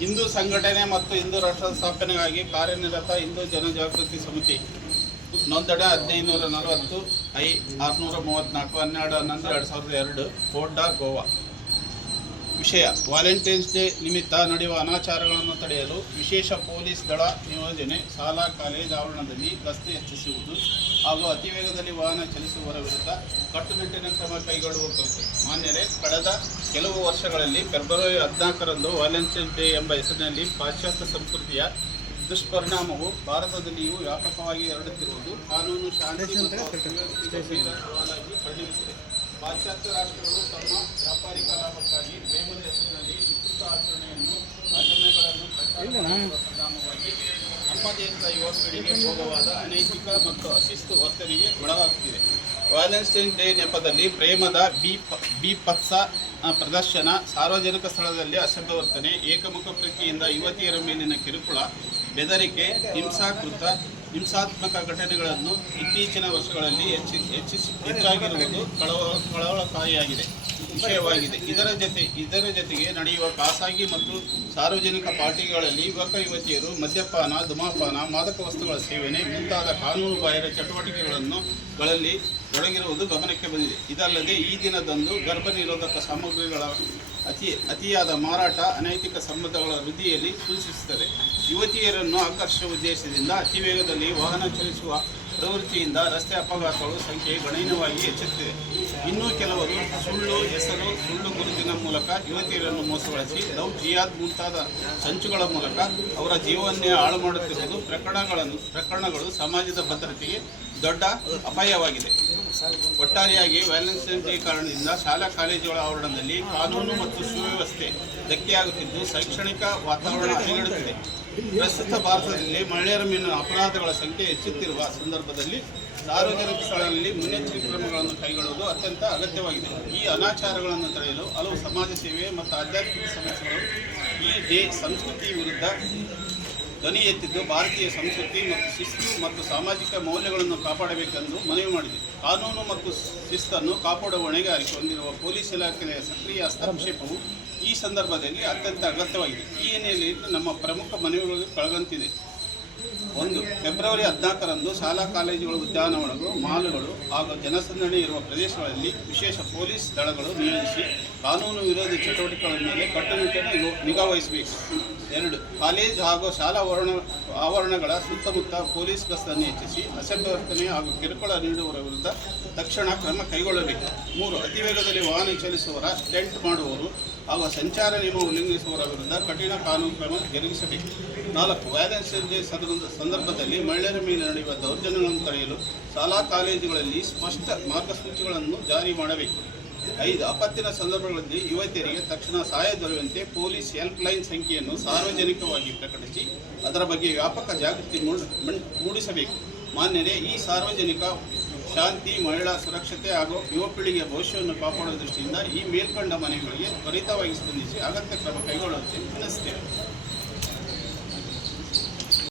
ಹಿಂದೂ ಸಂಘಟನೆ ಮತ್ತು ಹಿಂದೂ ರಾಷ್ಟ್ರದ ಸ್ಥಾಪನೆಗಾಗಿ ಕಾರ್ಯನಿರತ ಹಿಂದೂ ಜನಜಾಗೃತಿ ಸಮಿತಿ ನೋಂದಣಿ 1540 I 634 12/11/2002 ಕೋಡ್ಡಾ ಗೋವಾ. ವಿಷಯ: ವ್ಯಾಲೆಂಟೈನ್ಸ್ ಡೇ ನಿಮಿತ್ತ ನಡೆಯುವ ಅನಾಚಾರಗಳನ್ನು ತಡೆಯಲು ವಿಶೇಷ ಪೊಲೀಸ್ ದಳ ನಿಯೋಜನೆ, ಶಾಲಾ ಕಾಲೇಜು ಆವರಣದಲ್ಲಿ ಗಸ್ತು ಹೆಚ್ಚಿಸುವುದು ಹಾಗೂ ಅತಿ ವೇಗದಲ್ಲಿ ವಾಹನ ಚಲಿಸುವವರ ವಿರುದ್ಧ ಕಟ್ಟುನಿಟ್ಟಿನ ಕ್ರಮ ಕೈಗೊಳ್ಳುವ ಕುರಿತು. ಮಾನ್ಯರೇ, ಕಳೆದ ಕೆಲವು ವರ್ಷಗಳಲ್ಲಿ ಫೆಬ್ರವರಿ 14ರಂದು ವ್ಯಾಲೆಂಟೈನ್ಸ್ ಡೇ ಎಂಬ ಹೆಸರಿನಲ್ಲಿ ಪಾಶ್ಚಾತ್ಯ ಸಂಸ್ಕೃತಿಯ ದುಷ್ಪರಿಣಾಮವು ಭಾರತದಲ್ಲಿಯೂ ವ್ಯಾಪಕವಾಗಿ ಹರಡುತ್ತಿರುವುದು ಕಾನೂನು, ಶಾಂತಿ ಮತ್ತು ಸವಾಲಾಗಿ ಪರಿಣಮಿಸಿದೆ. ಪಾಶ್ಚಾತ್ಯ ರಾಷ್ಟ್ರಗಳು ತಮ್ಮ ವ್ಯಾಪಾರಿಕ ಲಾಭಕ್ಕಾಗಿ ಪ್ರೇಮದ ಹೆಸರಿನಲ್ಲಿ ವಿಕೃತ ಆಚರಣೆಗಳನ್ನು ಪರಿಣಾಮವಾಗಿ ನಮ್ಮ ದೇಶದ ಯುವ ಪೀಳಿಗೆ ಭೋಗವಾದ ಅನೈತಿಕ ಮತ್ತು ಅಶಿಸ್ತು ವರ್ತನೆಗೆ ಒಳಗಾಗುತ್ತಿದೆ. ವ್ಯಾಲೆಂಟೈನ್ಸ್ ಡೇ ನೆಪದಲ್ಲಿ ಪ್ರೇಮದ ಬೀಭತ್ಸ ಪ್ರದರ್ಶನ, ಸಾರ್ವಜನಿಕ ಸ್ಥಳದಲ್ಲಿ ಅಸಭ್ಯ ವರ್ತನೆ, ಏಕಮುಖ ಪ್ರೀತಿಯಿಂದ ಯುವತಿಯರ ಮೇಲಿನ ಕಿರುಕುಳ, ಬೆದರಿಕೆ, ಹಿಂಸಾತ್ಮಕ ಘಟನೆಗಳನ್ನು ಇತ್ತೀಚಿನ ವರ್ಷಗಳಲ್ಲಿ ಹೆಚ್ಚಾಗಿರುವುದು ಕಳವಳಕಾರಿಯಾಗಿದೆ ವಿಷಯವಾಗಿದೆ. ಇದರ ಜೊತೆಗೆ ನಡೆಯುವ ಖಾಸಗಿ ಮತ್ತು ಸಾರ್ವಜನಿಕ ಪಾರ್ಟಿಗಳಲ್ಲಿ ಯುವಕ ಯುವತಿಯರು ಮದ್ಯಪಾನ, ಧೂಮಪಾನ, ಮಾದಕ ವಸ್ತುಗಳ ಸೇವನೆ ಮುಂತಾದ ಕಾನೂನು ಬಾಹಿರ ಚಟುವಟಿಕೆಗಳಲ್ಲಿ ತೊಡಗಿರುವುದು ಗಮನಕ್ಕೆ ಬಂದಿದೆ. ಇದಲ್ಲದೆ ಈ ದಿನದಂದು ಗರ್ಭನಿರೋಧಕ ಸಾಮಗ್ರಿಗಳ ಅತಿಯಾದ ಮಾರಾಟ ಅನೈತಿಕ ಸಂಬಂಧಗಳ ವೃದ್ಧಿಯಲ್ಲಿ ಸೂಚಿಸುತ್ತದೆ. ಯುವತಿಯರನ್ನು ಆಕರ್ಷಿಸುವ ಉದ್ದೇಶದಿಂದ ಅತಿ ವೇಗದಲ್ಲಿ ವಾಹನ ಚಲಿಸುವ ಪ್ರವೃತ್ತಿಯಿಂದ ರಸ್ತೆ ಅಪಘಾತಗಳ ಸಂಖ್ಯೆ ಗಣನೀಯವಾಗಿ ಹೆಚ್ಚುತ್ತಿದೆ. ಇನ್ನೂ ಕೆಲವರು ಸುಳ್ಳು ಹೆಸರು, ಸುಳ್ಳು ಗುರುತಿನ ಮೂಲಕ ಯುವತಿಯರನ್ನು ಮೋಸಗೊಳಿಸಿ ಲವ್ ಜಿಹಾದ್ ಮುಂತಾದ ಸಂಚುಗಳ ಮೂಲಕ ಅವರ ಜೀವವನ್ನೇ ಹಾಳು ಮಾಡುತ್ತಿರುವುದು ಪ್ರಕರಣಗಳು ಸಮಾಜದ ಭದ್ರತೆಗೆ ದೊಡ್ಡ ಅಪಾಯವಾಗಿದೆ. ಒಟ್ಟಾರೆಯಾಗಿ ವ್ಯಾಲೆಂಟೈನ್ಸ್ ಡೇ ಕಾರಣದಿಂದ ಶಾಲಾ ಕಾಲೇಜುಗಳ ಆವರಣದಲ್ಲಿ ಕಾನೂನು ಮತ್ತು ಸುವ್ಯವಸ್ಥೆ ಧಕ್ಕೆಯಾಗುತ್ತಿದ್ದು ಶೈಕ್ಷಣಿಕ ವಾತಾವರಣ ಹದಗೆಡುತ್ತಿದೆ. ಪ್ರಸ್ತುತ ಭಾರತದಲ್ಲಿ ಮಹಿಳೆಯರ ಮೇಲಿನ ಅಪರಾಧಗಳ ಸಂಖ್ಯೆ ಹೆಚ್ಚುತ್ತಿರುವ ಸಂದರ್ಭದಲ್ಲಿ ಸಾರ್ವಜನಿಕ ಸ್ಥಳಗಳಲ್ಲಿ ಮುನ್ನೆಚ್ಚರಿಕೆ ಕ್ರಮಗಳನ್ನು ಕೈಗೊಳ್ಳುವುದು ಅತ್ಯಂತ ಅಗತ್ಯವಾಗಿದೆ. ಈ ಅನಾಚಾರಗಳನ್ನು ತಡೆಯಲು ಹಲವು ಸಮಾಜ ಸೇವೆ ಮತ್ತು ಆಧ್ಯಾತ್ಮಿಕ ಸಂಸ್ಥೆಗಳು ಈ ಡೇ ಸಂಸ್ಕೃತಿ ವಿರುದ್ಧ ಧ್ವನಿ ಎತ್ತಿದ್ದು ಭಾರತೀಯ ಸಂಸ್ಕೃತಿ ಮತ್ತು ಶಿಸ್ತು ಮತ್ತು ಸಾಮಾಜಿಕ ಮೌಲ್ಯಗಳನ್ನು ಕಾಪಾಡಬೇಕೆಂದು ಮನವಿ ಮಾಡಿದೆ. ಕಾನೂನು ಮತ್ತು ಶಿಸ್ತನ್ನು ಕಾಪಾಡುವ ಹೊಣೆಗಾರಿಕೆ ಹೊಂದಿರುವ ಪೊಲೀಸ್ ಇಲಾಖೆಯ ಸಕ್ರಿಯ ಹಸ್ತಕ್ಷೇಪವು ಈ ಸಂದರ್ಭದಲ್ಲಿ ಅತ್ಯಂತ ಅಗತ್ಯವಾಗಿದೆ. ಈ ಹಿನ್ನೆಲೆಯಲ್ಲಿ ನಮ್ಮ ಪ್ರಮುಖ ಮನವಿಗಳು ಕೆಳಗಂತಿದೆ. 1. ಫೆಬ್ರವರಿ 14ರಂದು ಶಾಲಾ ಕಾಲೇಜುಗಳು, ಉದ್ಯಾನವನಗಳು, ಮಾಲ್ಗಳು ಹಾಗೂ ಜನಸಂದಣಿ ಇರುವ ಪ್ರದೇಶಗಳಲ್ಲಿ ವಿಶೇಷ ಪೊಲೀಸ್ ದಳಗಳು ನಿಯೋಜಿಸಿ ಕಾನೂನು ವಿರೋಧಿ ಚಟುವಟಿಕೆಗಳ ಮೇಲೆ ಕಟ್ಟುನಿಟ್ಟಿನ ನಿಗಾ ವಹಿಸಬೇಕು. 2. ಕಾಲೇಜು ಹಾಗೂ ಶಾಲಾ ಆವರಣಗಳ ಸುತ್ತಮುತ್ತ ಪೊಲೀಸ್ ಗಸ್ತನ್ನು ಹೆಚ್ಚಿಸಿ ಅಸಭ್ಯ ವರ್ತನೆ ಹಾಗೂ ಕಿರುಕುಳ ನೀಡುವವರ ವಿರುದ್ಧ ತಕ್ಷಣ ಕ್ರಮ ಕೈಗೊಳ್ಳಬೇಕು. 3. ಅತಿ ವೇಗದಲ್ಲಿ ವಾಹನ ಚಲಿಸುವವರ, ಟೆಂಟ್ ಮಾಡುವವರು ಹಾಗೂ ಸಂಚಾರ ನಿಯಮ ಉಲ್ಲಂಘಿಸುವವರ ವಿರುದ್ಧ ಕಠಿಣ ಕಾನೂನು ಕ್ರಮ ಜರುಗಿಸಬೇಕು. 4. ವ್ಯಾಲೆಂಟೈನ್ಸ್ ಡೇ ಸಂದರ್ಭದಲ್ಲಿ ಮಹಿಳೆಯರ ಮೇಲೆ ನಡೆಯುವ ದೌರ್ಜನ್ಯಗಳನ್ನು ತಡೆಯಲು ಶಾಲಾ ಕಾಲೇಜುಗಳಲ್ಲಿ ಸ್ಪಷ್ಟ ಮಾರ್ಗಸೂಚಿಗಳನ್ನು ಜಾರಿ ಮಾಡಬೇಕು. 5. ಆಪತ್ತಿನ ಸಂದರ್ಭಗಳಲ್ಲಿ ಯುವತಿಯರಿಗೆ ತಕ್ಷಣ ಸಹಾಯ ದೊರೆಯುವಂತೆ ಪೊಲೀಸ್ ಹೆಲ್ಪ್ಲೈನ್ ಸಂಖ್ಯೆಯನ್ನು ಸಾರ್ವಜನಿಕವಾಗಿ ಪ್ರಕಟಿಸಿ ಅದರ ಬಗ್ಗೆ ವ್ಯಾಪಕ ಜಾಗೃತಿ ಮೂಡಿಸಬೇಕು. ಮಾನ್ಯರೇ, ಈ ಸಾರ್ವಜನಿಕ ಶಾಂತಿ, ಮಹಿಳಾ ಸುರಕ್ಷತೆ ಹಾಗೂ ಯುವ ಪೀಳಿಗೆಯ ಭವಿಷ್ಯವನ್ನು ಕಾಪಾಡುವ ದೃಷ್ಟಿಯಿಂದ ಈ ಮೇಲ್ಕಂಡ ಮನವಿಗಳಿಗೆ ತ್ವರಿತವಾಗಿ ಸ್ಪಂದಿಸಿ ಅಗತ್ಯ ಕ್ರಮ ಕೈಗೊಳ್ಳುವಂತೆ ವಿನಂತಿಸುತ್ತೇವೆ.